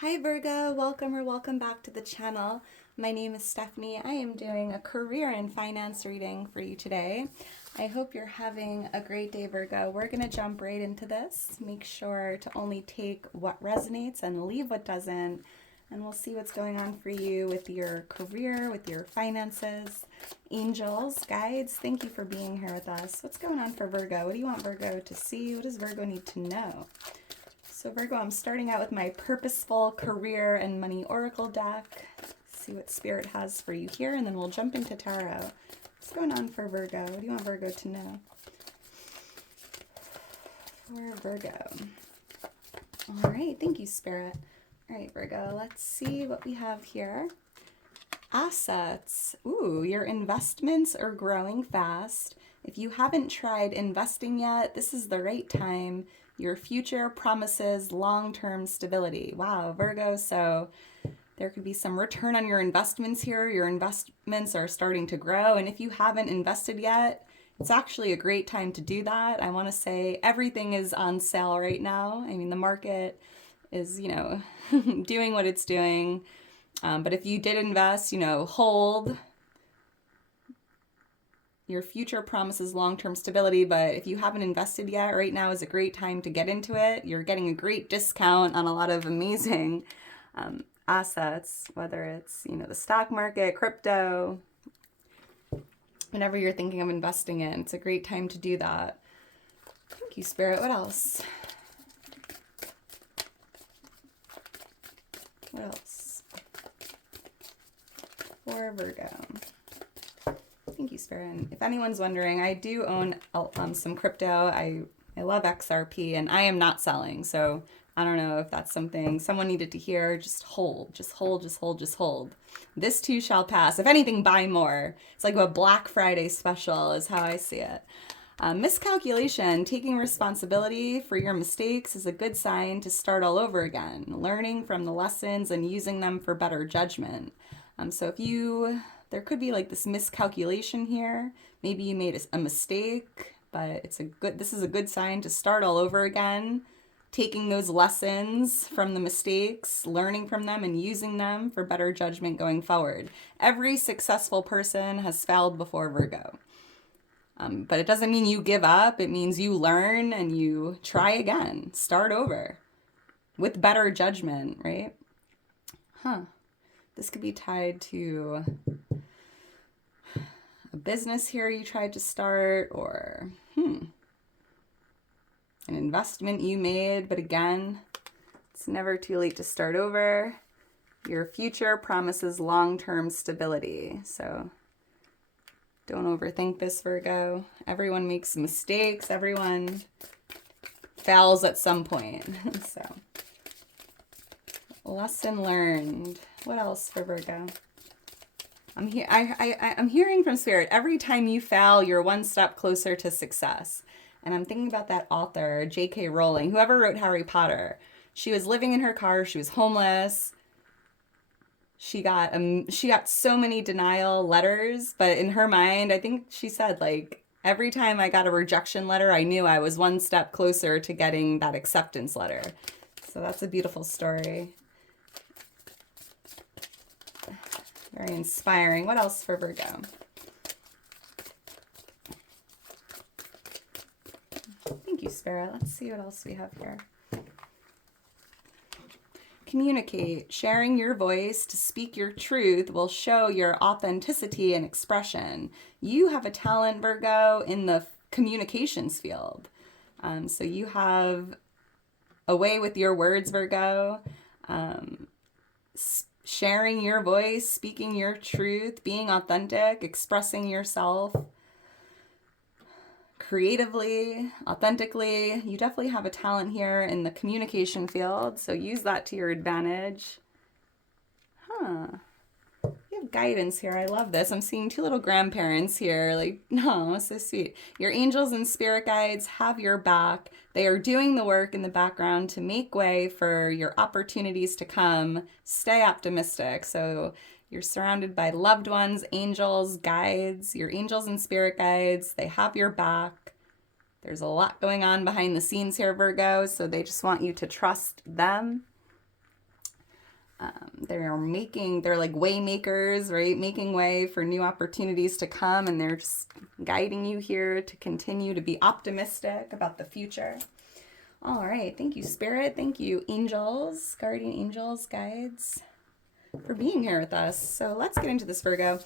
Hi Virgo, welcome or welcome back to the channel. My name is Stephanie. I am doing a career and finance reading for you today. I hope you're having a great day, Virgo. We're going to jump right into this. Make sure to only take what resonates and leave what doesn't. And we'll see what's going on for you with your career, with your finances. Angels, guides, thank you for being here with us. What's going on for Virgo? What do you want Virgo to see? What does Virgo need to know? So Virgo, I'm starting out with my Purposeful Career and Money Oracle deck. See what Spirit has for you here, and then we'll jump into Tarot. What's going on for Virgo? What do you want Virgo to know? For Virgo. All right, thank you, Spirit. All right, Virgo, let's see what we have here. Assets. Ooh, your investments are growing fast. If you haven't tried investing yet, this is the right time. Your future promises long-term stability. Wow, Virgo, so there could be some return on your investments here. Your investments are starting to grow, and if you haven't invested yet, it's actually a great time to do that. I want to say everything is on sale right now. I mean, the market is, doing what it's doing. But if you did invest, hold. Your future promises long-term stability, but if you haven't invested yet, right now is a great time to get into it. You're getting a great discount on a lot of amazing assets, whether it's, the stock market, crypto, whatever you're thinking of investing in. It's a great time to do that. Thank you, Spirit. What else? What else? For Virgo. Thank you, Spirit. And if anyone's wondering, I do own some crypto. I love XRP, and I am not selling. So I don't know if that's something someone needed to hear. Just hold, just hold, just hold, just hold. This too shall pass. If anything, buy more. It's like a Black Friday special is how I see it. Miscalculation, taking responsibility for your mistakes is a good sign to start all over again, learning from the lessons and using them for better judgment. So there could be like this miscalculation here. Maybe you made a mistake, but this is a good sign to start all over again, taking those lessons from the mistakes, learning from them and using them for better judgment going forward. Every successful person has failed before, Virgo. But it doesn't mean you give up. It means you learn and you try again, start over with better judgment, right? This could be tied to a business here you tried to start, or an investment you made, but again, it's never too late to start over. Your future promises long-term stability, so don't overthink this, Virgo. Everyone makes mistakes. Everyone fails at some point. So, lesson learned. What else for Virgo? I'm hearing from Spirit, every time you fail, you're one step closer to success. And I'm thinking about that author, J.K. Rowling, whoever wrote Harry Potter. She was living in her car. She was homeless. She got so many denial letters, but in her mind, I think she said, like, every time I got a rejection letter, I knew I was one step closer to getting that acceptance letter. So that's a beautiful story. Very inspiring. What else for Virgo? Thank you, Spirit. Let's see what else we have here. Communicate. Sharing your voice to speak your truth will show your authenticity and expression. You have a talent, Virgo, in the communications field. So you have a way with your words, Virgo. Sharing your voice, speaking your truth, being authentic, expressing yourself creatively, authentically. You definitely have a talent here in the communication field, so use that to your advantage. You have guidance here. I love this. I'm seeing two little grandparents here. Like, no, so sweet. Your angels and spirit guides have your back. They are doing the work in the background to make way for your opportunities to come. Stay optimistic. So you're surrounded by loved ones, angels, guides. Your angels and spirit guides, they have your back. There's a lot going on behind the scenes here, Virgo, so they just want you to trust them. They're like way makers, right? Making way for new opportunities to come, and they're just guiding you here to continue to be optimistic about the future. All right. Thank you, Spirit. Thank you, angels, guardian angels, guides, for being here with us. So let's get into this, Virgo.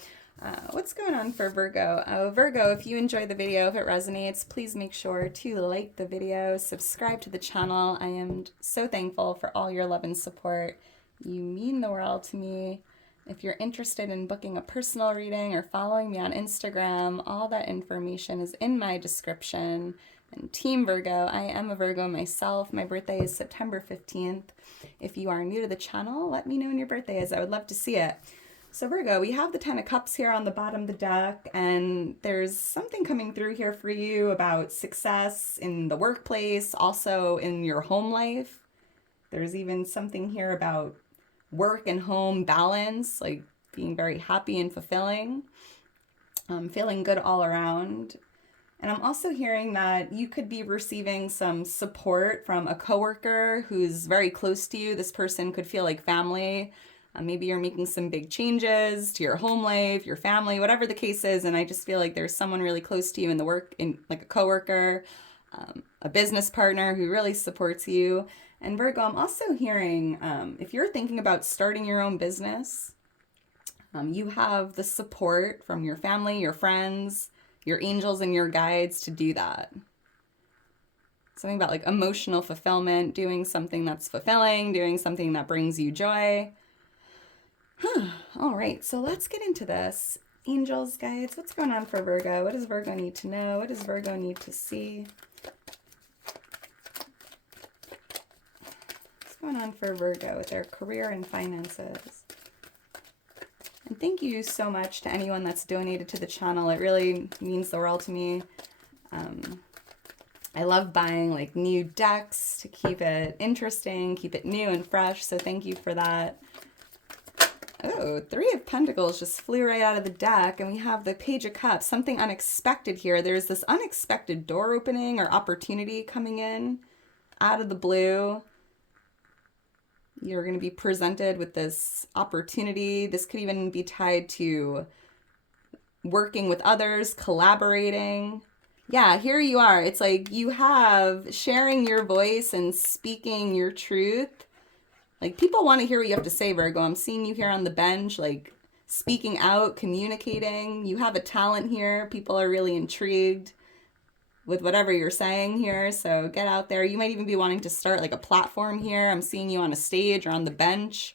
What's going on for Virgo? Virgo, if you enjoy the video, if it resonates, please make sure to like the video, subscribe to the channel. I am so thankful for all your love and support. You mean the world to me. If you're interested in booking a personal reading or following me on Instagram, all that information is in my description. And Team Virgo, I am a Virgo myself. My birthday is September 15th. If you are new to the channel, let me know when your birthday is. I would love to see it. So Virgo, we have the Ten of Cups here on the bottom of the deck, and there's something coming through here for you about success in the workplace, also in your home life. There's even something here about work and home balance, like being very happy and fulfilling, feeling good all around. And I'm also hearing that you could be receiving some support from a coworker who's very close to you. This person could feel like family. Maybe you're making some big changes to your home life, your family, whatever the case is. And I just feel like there's someone really close to you in the work, in like a coworker, a business partner who really supports you. And Virgo, I'm also hearing if you're thinking about starting your own business, you have the support from your family, your friends, your angels, and your guides to do that. Something about like emotional fulfillment, doing something that's fulfilling, doing something that brings you joy. All right, so let's get into this. Angels, guides, what's going on for Virgo? What does Virgo need to know? What does Virgo need to see? What's going on for Virgo with their career and finances? And thank you so much to anyone that's donated to the channel. It really means the world to me. I love buying like new decks to keep it interesting, keep it new and fresh. So thank you for that. Oh, Three of Pentacles just flew right out of the deck, and we have the Page of Cups, something unexpected here. There's this unexpected door opening or opportunity coming in out of the blue. You're going to be presented with this opportunity. This could even be tied to working with others, collaborating. Yeah, here you are. It's like you have sharing your voice and speaking your truth. Like, people want to hear what you have to say, Virgo. I'm seeing you here on the bench, like, speaking out, communicating. You have a talent here. People are really intrigued with whatever you're saying here. So get out there. You might even be wanting to start, like, a platform here. I'm seeing you on a stage or on the bench,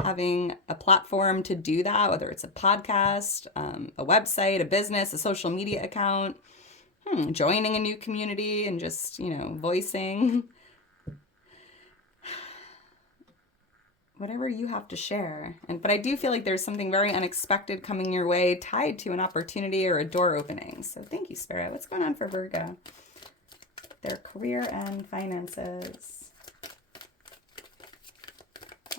having a platform to do that, whether it's a podcast, a website, a business, a social media account, joining a new community and just, voicing whatever you have to share. But I do feel like there's something very unexpected coming your way tied to an opportunity or a door opening. So thank you, Spirit. What's going on for Virgo? Their career and finances.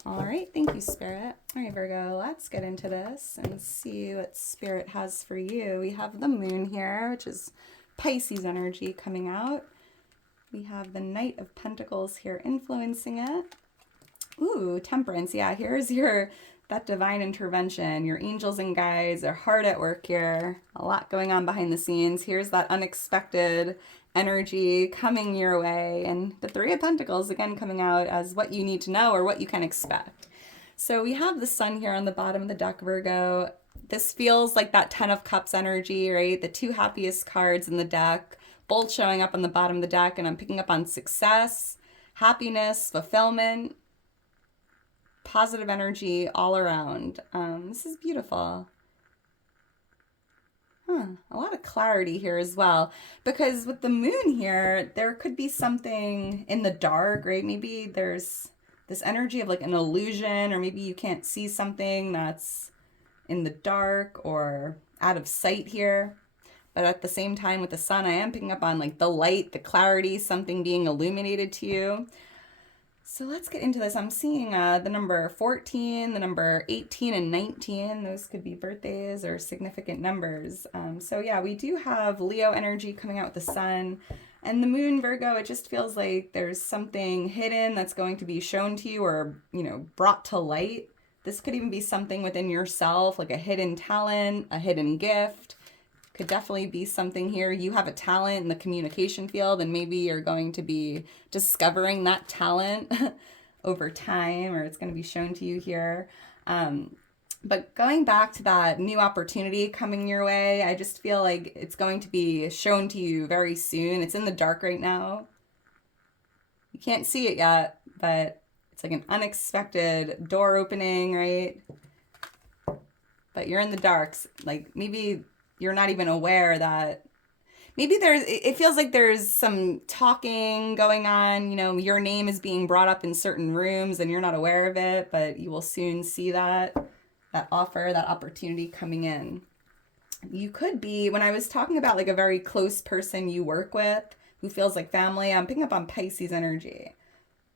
All right. Thank you, Spirit. All right, Virgo, let's get into this and see what Spirit has for you. We have the Moon here, which is Pisces energy coming out. We have the Knight of Pentacles here influencing it. Ooh, Temperance. Yeah, here's that divine intervention. Your angels and guides are hard at work here. A lot going on behind the scenes. Here's that unexpected energy coming your way. And the Three of Pentacles, again, coming out as what you need to know or what you can expect. So we have the Sun here on the bottom of the deck, Virgo. This feels like that Ten of Cups energy, right? The two happiest cards in the deck, both showing up on the bottom of the deck. And I'm picking up on success, happiness, fulfillment, positive energy all around. This is beautiful. A lot of clarity here as well. Because with the Moon here, there could be something in the dark, right? Maybe there's this energy of like an illusion, or maybe you can't see something that's in the dark or out of sight here. But at the same time with the Sun, I am picking up on like the light, the clarity, something being illuminated to you. So let's get into this. I'm seeing the number 14, the number 18, and 19. Those could be birthdays or significant numbers. So yeah, we do have Leo energy coming out with the Sun. And the moon, Virgo, it just feels like there's something hidden that's going to be shown to you or, brought to light. This could even be something within yourself, like a hidden talent, a hidden gift. Could definitely be something here. You have a talent in the communication field, and maybe you're going to be discovering that talent over time, or it's going to be shown to you here. But going back to that new opportunity coming your way, I just feel like it's going to be shown to you very soon. It's in the dark right now. You can't see it yet, but it's like an unexpected door opening, right? But you're in the darks. Like maybe you're not even aware that maybe it feels like there's some talking going on. Your name is being brought up in certain rooms and you're not aware of it, but you will soon see that offer, that opportunity coming in. You could be, when I was talking about like a very close person you work with who feels like family, I'm picking up on Pisces energy.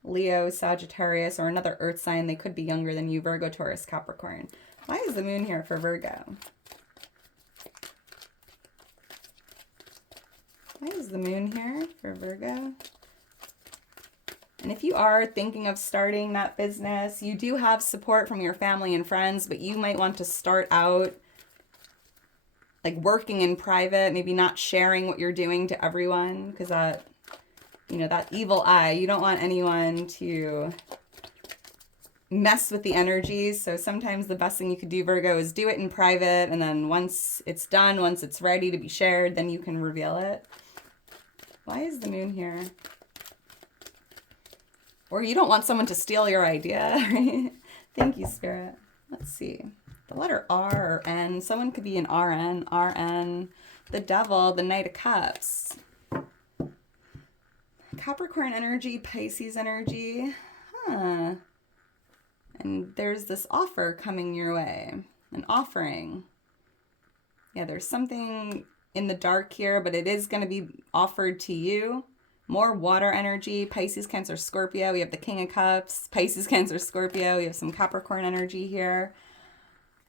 Leo, Sagittarius, or another earth sign. They could be younger than you, Virgo, Taurus, Capricorn. Why is the moon here for Virgo? Why is the moon here for Virgo? And if you are thinking of starting that business, you do have support from your family and friends, but you might want to start out like working in private, maybe not sharing what you're doing to everyone, because that, that evil eye, you don't want anyone to mess with the energies. So sometimes the best thing you could do, Virgo, is do it in private, and then once it's done, once it's ready to be shared, then you can reveal it. Why is the moon here? Or you don't want someone to steal your idea, right? Thank you, Spirit. Let's see. The letter R or N. Someone could be an RN, the Devil, the Knight of Cups. Capricorn energy, Pisces energy. And there's this offer coming your way. An offering. Yeah, there's something in the dark here, but it is going to be offered to you. More water energy, Pisces, Cancer, Scorpio. We have the King of Cups, Pisces, Cancer, Scorpio. We have some Capricorn energy here.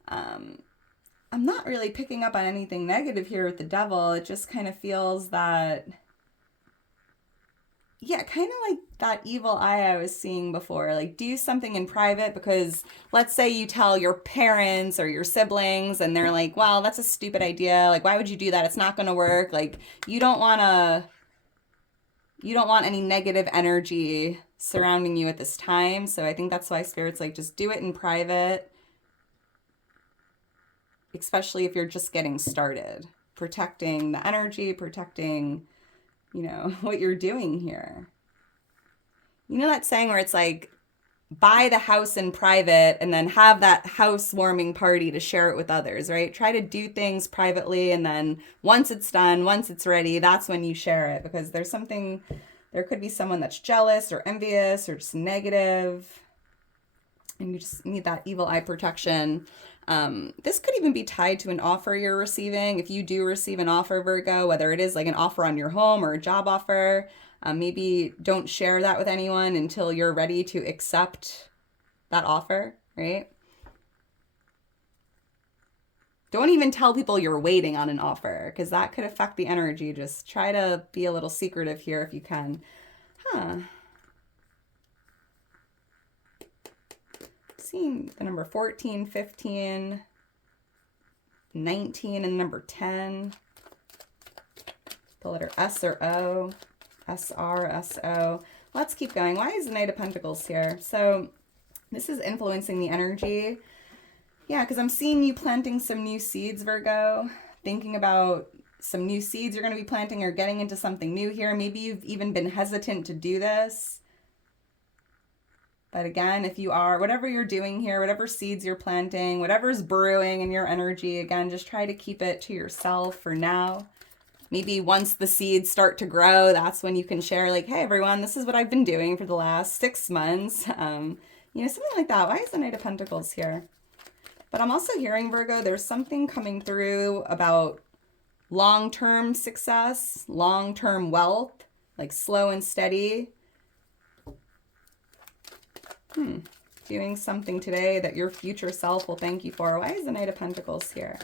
I'm not really picking up on anything negative here with the Devil. It just kind of feels that, yeah, kind of like that evil eye I was seeing before. Like, do something in private, because let's say you tell your parents or your siblings and they're like, well, that's a stupid idea. Like, why would you do that? It's not going to work. Like, you don't want any negative energy surrounding you at this time. So I think that's why Spirit's like, just do it in private, especially if you're just getting started. Protecting the energy, protecting, what you're doing here. You know that saying where it's like, buy the house in private and then have that housewarming party to share it with others, right? Try to do things privately, and then once it's done, once it's ready, that's when you share it, because there could be someone that's jealous or envious or just negative, and you just need that evil eye protection. This could even be tied to an offer you're receiving. If you do receive an offer, Virgo, whether it is like an offer on your home or a job offer, maybe don't share that with anyone until you're ready to accept that offer, right? Don't even tell people you're waiting on an offer, because that could affect the energy. Just try to be a little secretive here if you can. Seeing the number 14, 15, 19, and number 10. The letter S or O. SR, SO. Let's keep going. Why is the Knight of Pentacles here? So this is influencing the energy. Yeah, because I'm seeing you planting some new seeds, Virgo. Thinking about some new seeds you're going to be planting or getting into something new here. Maybe you've even been hesitant to do this. But again, if you are, whatever you're doing here, whatever seeds you're planting, whatever's brewing in your energy, again, just try to keep it to yourself for now. Maybe once the seeds start to grow, that's when you can share, like, hey, everyone, this is what I've been doing for the last 6 months. Something like that. Why is the Knight of Pentacles here? But I'm also hearing, Virgo, there's something coming through about long-term success, long-term wealth, like slow and steady. Doing something today that your future self will thank you for. Why is the Knight of Pentacles here?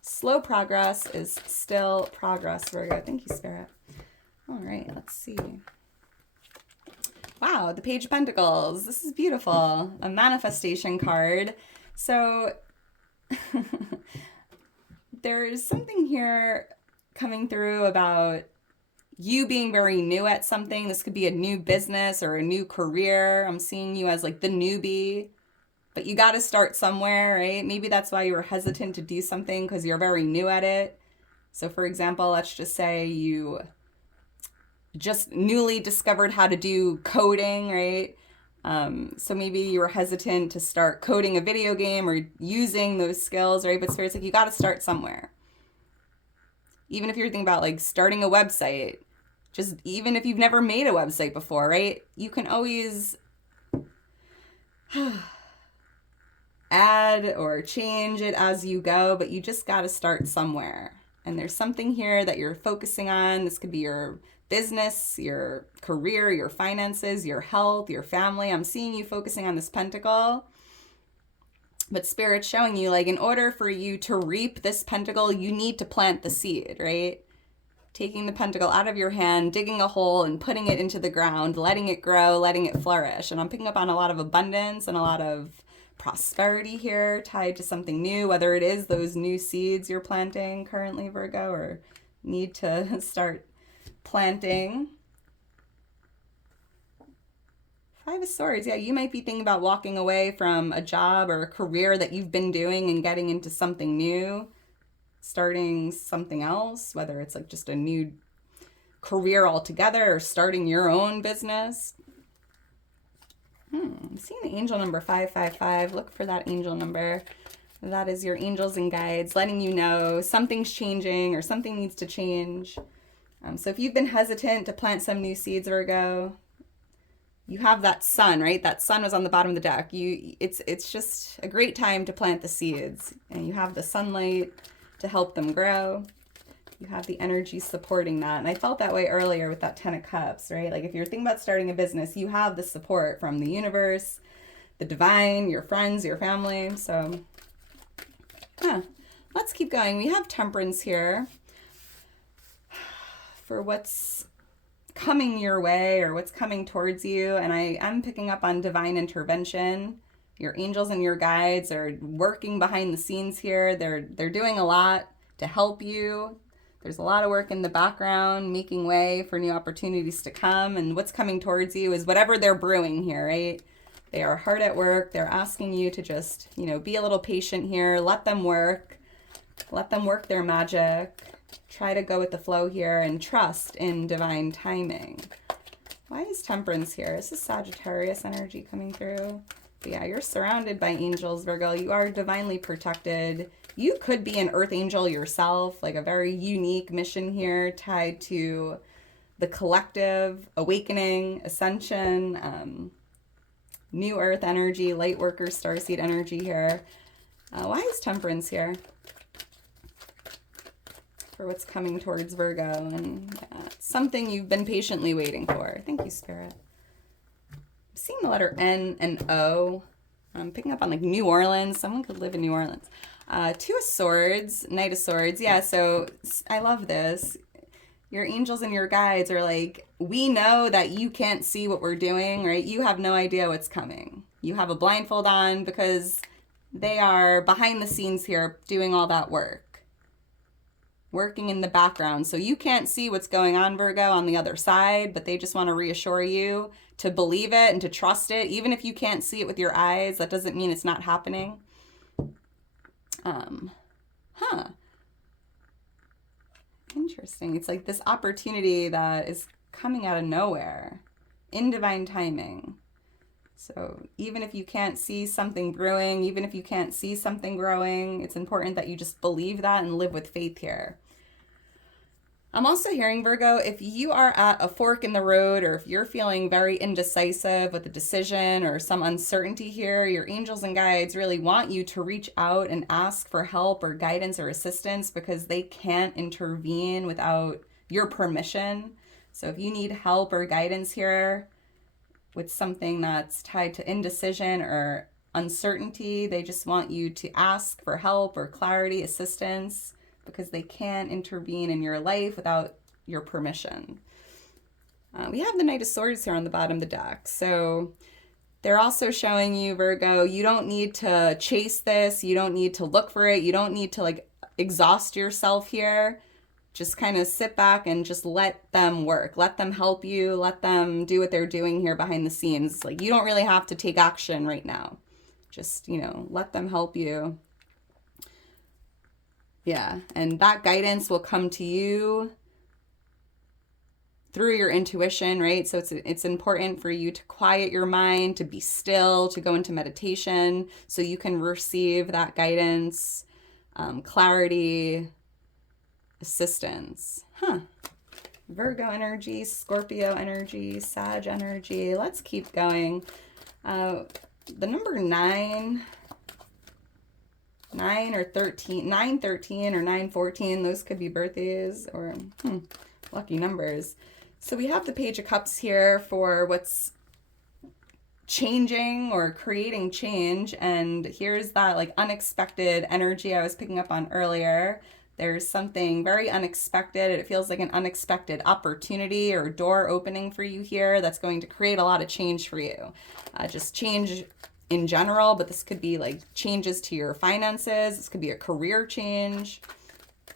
Slow progress is still progress, Virgo. Thank you, Spirit. All right, let's see. Wow, the Page of Pentacles. This is beautiful. A manifestation card. So there's something here coming through about you being very new at something. This could be a new business or a new career. I'm seeing you as like the newbie, but you got to start somewhere, right? Maybe that's why you were hesitant to do something, because you're very new at it. So for example, let's just say you just newly discovered how to do coding, right? So maybe you were hesitant to start coding a video game or using those skills, right? But Spirit's like, you got to start somewhere. Even if you're thinking about like starting a website, just even if you've never made a website before, right? You can always add or change it as you go, but you just got to start somewhere. And there's something here that you're focusing on. This could be your business, your career, your finances, your health, your family. I'm seeing you focusing on this pentacle. But Spirit's showing you, like, in order for you to reap this pentacle, you need to plant the seed, right? Taking the pentacle out of your hand, digging a hole and putting it into the ground, letting it grow, letting it flourish. And I'm picking up on a lot of abundance and a lot of prosperity here tied to something new, whether it is those new seeds you're planting currently, Virgo, or need to start planting. Five of Swords. Yeah, you might be thinking about walking away from a job or a career that you've been doing and getting into something new, starting something else, whether it's like just a new career altogether or starting your own business. I'm seeing the angel number 555. Look for that angel number. That is your angels and guides letting you know something's changing or something needs to change. So if you've been hesitant to plant some new seeds, Virgo, you have that sun, right? That sun was on the bottom of the deck. It's just a great time to plant the seeds. And you have the sunlight to help them grow. You have the energy supporting that. And I felt that way earlier with that 10 of Cups, right? Like if you're thinking about starting a business, you have the support from the universe, the divine, your friends, your family. So, let's keep going. We have Temperance here for what's coming your way or what's coming towards you. And I am picking up on divine intervention. Your angels and your guides are working behind the scenes here. They're doing a lot to help you. There's a lot of work in the background, making way for new opportunities to come. And what's coming towards you is whatever they're brewing here, right? They are hard at work. They're asking you to just, be a little patient here. Let them work. Let them work their magic. Try to go with the flow here and trust in divine timing. Why is Temperance here? This is Sagittarius energy coming through. But yeah, you're surrounded by angels, Virgo. You are divinely protected. You could be an earth angel yourself, like a very unique mission here tied to the collective, awakening, ascension, new earth energy, light worker, starseed energy here. Why is Temperance here? For what's coming towards Virgo, and something you've been patiently waiting for. Thank you, Spirit. I'm seeing the letter N and O. I'm picking up on like New Orleans. Someone could live in New Orleans. Two of Swords, Knight of Swords. Yeah, so I love this. Your angels and your guides are like, we know that you can't see what we're doing, right? You have no idea what's coming. You have a blindfold on because they are behind the scenes here doing all that work. Working in the background. So you can't see what's going on, Virgo, on the other side, but they just want to reassure you to believe it and to trust it. Even if you can't see it with your eyes, that doesn't mean it's not happening. Interesting. It's like this opportunity that is coming out of nowhere in divine timing. So even if you can't see something brewing, even if you can't see something growing, it's important that you just believe that and live with faith here. I'm also hearing, Virgo, if you are at a fork in the road or if you're feeling very indecisive with a decision or some uncertainty here, your angels and guides really want you to reach out and ask for help or guidance or assistance because they can't intervene without your permission. So if you need help or guidance here, with something that's tied to indecision or uncertainty, they just want you to ask for help or clarity, assistance, because they can't intervene in your life without your permission. We have the Knight of Swords here on the bottom of the deck. So they're also showing you, Virgo, you don't need to chase this. You don't need to look for it. You don't need to like exhaust yourself here. Just kind of sit back and just let them work. Let them help you. Let them do what they're doing here behind the scenes. Like, you don't really have to take action right now. Just, you know, let them help you. Yeah, and that guidance will come to you through your intuition, right? So it's important for you to quiet your mind, to be still, to go into meditation so you can receive that guidance, clarity, assistance. Virgo energy, Scorpio energy, Sag energy. Let's keep going. The number 9 or 13, 913 or 914, those could be birthdays or lucky numbers. So we have the Page of Cups here for what's changing or creating change. And here's that like unexpected energy I was picking up on earlier. There's something very unexpected. It feels like an unexpected opportunity or door opening for you here that's going to create a lot of change for you. Just change in general, but this could be like changes to your finances. This could be a career change.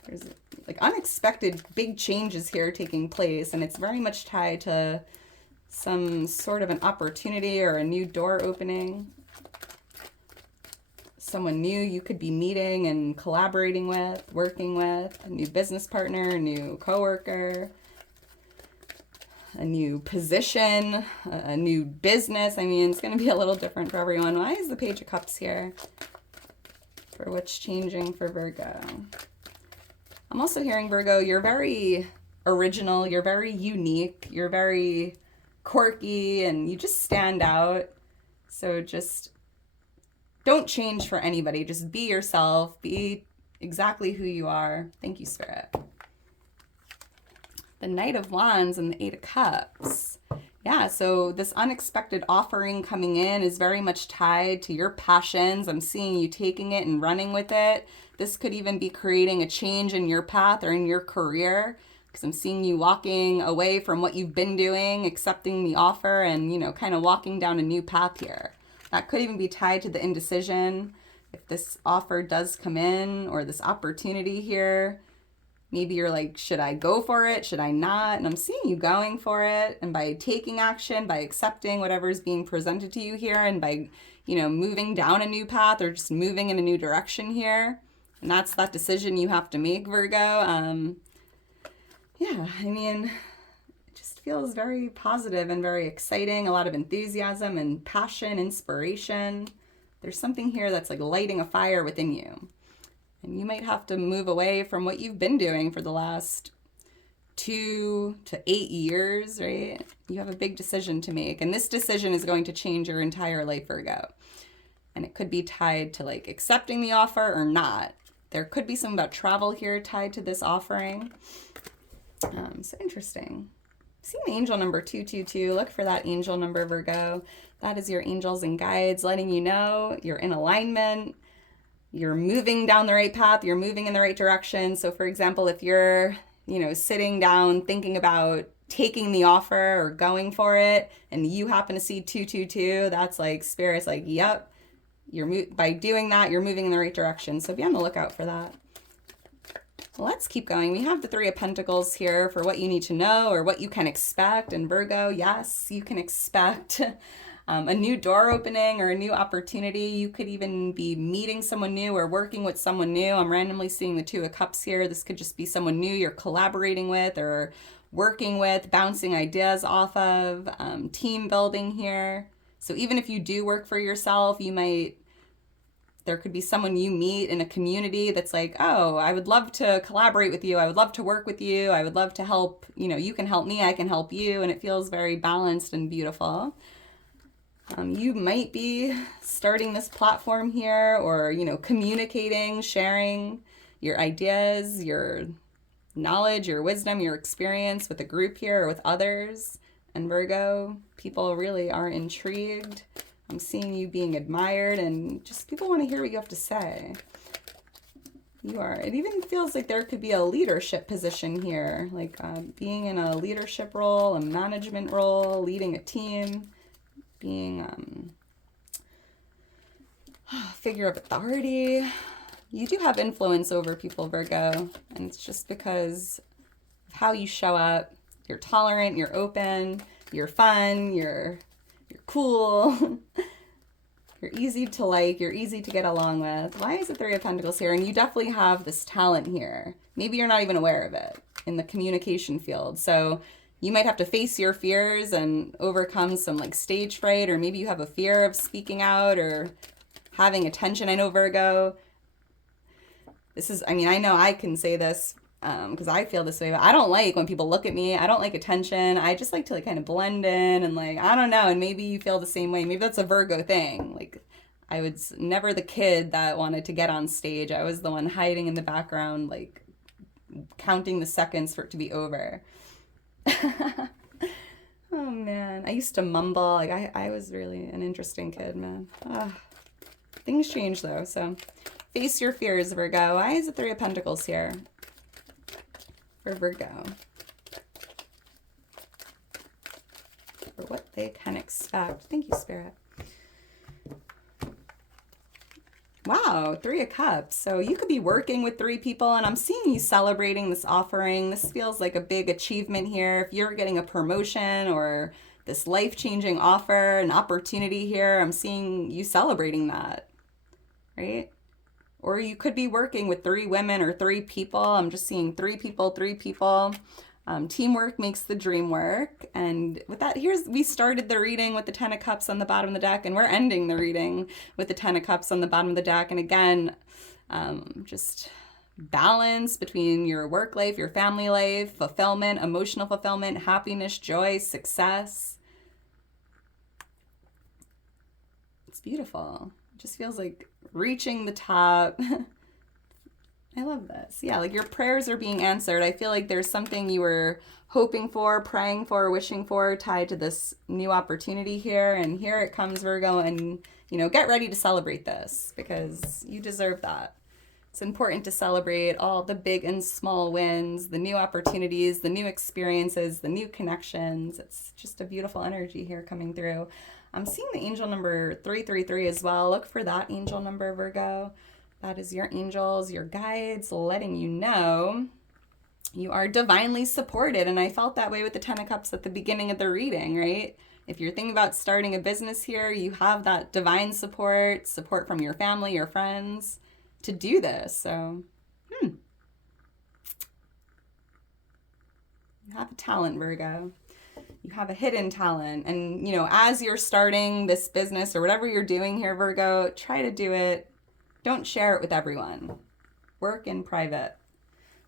There's like unexpected big changes here taking place, and it's very much tied to some sort of an opportunity or a new door opening. Someone new you could be meeting and collaborating with, working with, a new business partner, a new coworker, a new position, a new business. I mean, it's going to be a little different for everyone. Why is the Page of Cups here for what's changing for Virgo? I'm also hearing, Virgo, you're very original, you're very unique, you're very quirky, and you just stand out. So just don't change for anybody. Just be yourself. Be exactly who you are. Thank you, Spirit. The Knight of Wands and the Eight of Cups. Yeah, so this unexpected offering coming in is very much tied to your passions. I'm seeing you taking it and running with it. This could even be creating a change in your path or in your career, because I'm seeing you walking away from what you've been doing, accepting the offer, and, you know, kind of walking down a new path here. That could even be tied to the indecision. If this offer does come in or this opportunity here, maybe you're like, should I go for it? Should I not? And I'm seeing you going for it. And by taking action, by accepting whatever is being presented to you here, and by, you know, moving down a new path or just moving in a new direction here. And that's that decision you have to make, Virgo. Yeah, I mean, it just feels very positive and very exciting. A lot of enthusiasm and passion, inspiration. There's something here that's like lighting a fire within you. And you might have to move away from what you've been doing for the last 2 to 8 years, right? You have a big decision to make. And this decision is going to change your entire life, Virgo. And it could be tied to like accepting the offer or not. There could be something about travel here tied to this offering. So interesting. Seeing the angel number 222. Look for that angel number, Virgo. That is your angels and guides letting you know you're in alignment. You're moving down the right path, you're moving in the right direction. So for example, if you're, you know, sitting down thinking about taking the offer or going for it, and you happen to see 222, that's like Spirit's like, yep, by doing that, you're moving in the right direction. So be on the lookout for that. Let's keep going. We have the Three of Pentacles here for what you need to know or what you can expect. And Virgo, yes, you can expect a new door opening or a new opportunity. You could even be meeting someone new or working with someone new. I'm randomly seeing the Two of Cups here. This could just be someone new you're collaborating with or working with, bouncing ideas off of, team building here. So even if you do work for yourself, there could be someone you meet in a community that's like, oh, I would love to collaborate with you. I would love to work with you. I would love to help, you know, you can help me, I can help you. And it feels very balanced and beautiful. You might be starting this platform here or, you know, communicating, sharing your ideas, your knowledge, your wisdom, your experience with a group here or with others. And Virgo, people really are intrigued. I'm seeing you being admired and just people want to hear what you have to say. You are. It even feels like there could be a leadership position here, like being in a leadership role, a management role, leading a team, being a figure of authority. You do have influence over people, Virgo, and it's just because of how you show up. You're tolerant, you're open, you're fun, you're cool. You're easy to like, you're easy to get along with. Why is the Three of Pentacles here? And you definitely have this talent here. Maybe you're not even aware of it in the communication field. So you might have to face your fears and overcome some like stage fright, or maybe you have a fear of speaking out or having attention. I know, Virgo, this is, I mean, I know I can say this because I feel this way, but I don't like when people look at me. I don't like attention. I just like to like kind of blend in and like, I don't know. And maybe you feel the same way. Maybe that's a Virgo thing. Like I was never the kid that wanted to get on stage. I was the one hiding in the background, like counting the seconds for it to be over. Oh man, I used to mumble. Like I was really an interesting kid, man. Things change though. So face your fears, Virgo. Why is the Three of Pentacles here for Virgo? For what they can expect. Thank you, Spirit. Wow, Three of Cups. So you could be working with three people, and I'm seeing you celebrating this offering. This feels like a big achievement here. If you're getting a promotion or this life-changing offer, an opportunity here, I'm seeing you celebrating that, right? Or you could be working with three women or three people. I'm just seeing three people, three people. Teamwork makes the dream work. And with that, we started the reading with the Ten of Cups on the bottom of the deck, and we're ending the reading with the Ten of Cups on the bottom of the deck. And again, just balance between your work life, your family life, fulfillment, emotional fulfillment, happiness, joy, success. It's beautiful. It just feels like reaching the top. I love this. Yeah, like your prayers are being answered. I feel like there's something you were hoping for, praying for, wishing for, tied to this new opportunity here. And here it comes, Virgo. And, you know, get ready to celebrate this because you deserve that. It's important to celebrate all the big and small wins, the new opportunities, the new experiences, the new connections. It's just a beautiful energy here coming through. I'm seeing the angel number 333 as well. Look for that angel number, Virgo. That is your angels, your guides, letting you know you are divinely supported. And I felt that way with the Ten of Cups at the beginning of the reading, right? If you're thinking about starting a business here, you have that divine support from your family, your friends to do this. So, you have a talent, Virgo. You have a hidden talent. And, you know, as you're starting this business or whatever you're doing here, Virgo, try to do it. Don't share it with everyone. Work in private.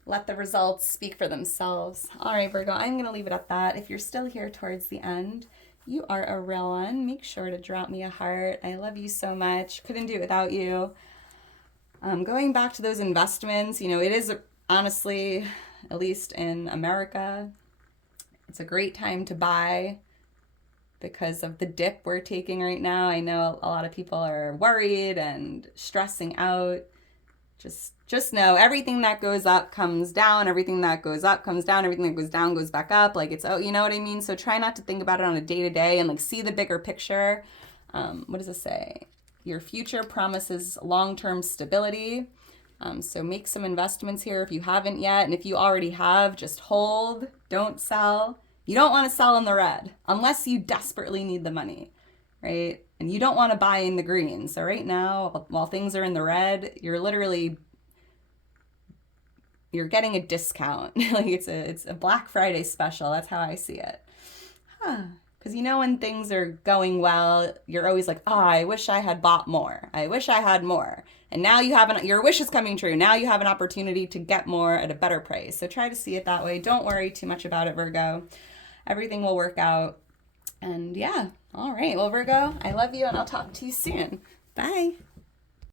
Let the results speak for themselves. All right, Virgo, I'm going to leave it at that. If you're still here towards the end, you are a real one. Make sure to drop me a heart. I love you so much. Couldn't do it without you. Going back to those investments, you know, it is honestly, at least in America, it's a great time to buy because of the dip we're taking right now. I know a lot of people are worried and stressing out. Just know everything that goes up comes down, everything that goes up comes down, everything that goes down goes back up. Like it's, oh, you know what I mean? So try not to think about it on a day-to-day and like see the bigger picture. What does it say? Your future promises long-term stability. So make some investments here if you haven't yet. And if you already have, just hold, don't sell. You don't want to sell in the red unless you desperately need the money, right? And you don't want to buy in the green. So right now, while things are in the red, you're getting a discount. Like it's a Black Friday special. That's how I see it. Because you know when things are going well, you're always like, oh, I wish I had bought more. I wish I had more. And now your wish is coming true. Now you have an opportunity to get more at a better price. So try to see it that way. Don't worry too much about it, Virgo. Everything will work out. And yeah, all right. Well, Virgo, I love you and I'll talk to you soon. Bye.